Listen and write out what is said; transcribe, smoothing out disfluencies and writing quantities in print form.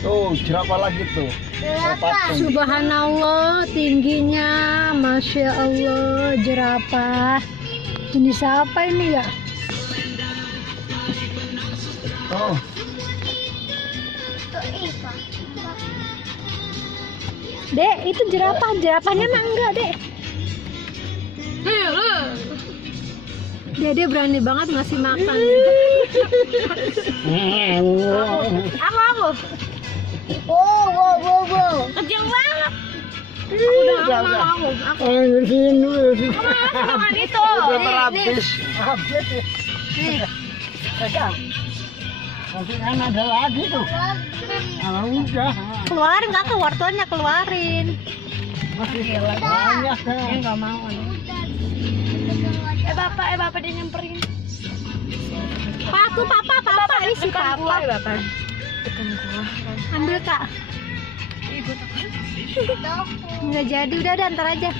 Tuh, jerapah lagi tuh. Jerapah. Subhanallah, tingginya, masya Allah, jerapah. Jenis apa ini ya? Oh, Dek, itu jerapah. Jerapahnya mah enggak, Dek. Dede berani banget ngasih makan. Aku. Wow. Kecil banget. Udah mau. Aku makan itu. habis. Nih. Pegang. Nanti kan ada lagi tuh. Ah, udah. Keluarin nggak keluarnya keluarin. Masih banyak kan. Dia nggak mau. Bapak dia nyamperin. Papa, ini si papa. Bapak. Ambil Kak. Nggak jadi, udah antar aja.